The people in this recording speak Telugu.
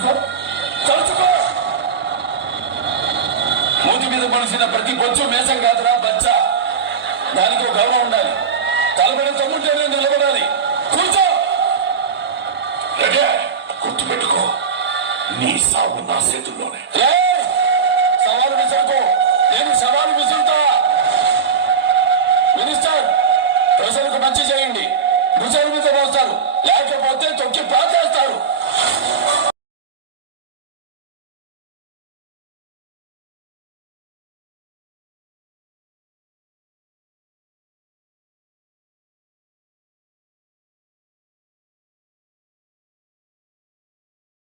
తలుచుకో తలుచుకో. మూతి మీద పలిసిన ప్రతి బొచ్చు మేసం కాదురా బచ్చ. దానికి ఒక గౌరవం ఉండాలి. తలబడి తమ్ముంటేనే నిలబడాలి. కూర్చో. గుర్తుపెట్టుకో, నీ సాగు నా చేతుల్లోనే. సవాలు విసరుకో, నేను సవాలు విసురుతా. మినిస్టర్, ప్రజలకు మంచి చేయండి. భుజాల మీద మోస్తారు, లేకపోతే తొక్కి పాతేస్తారు.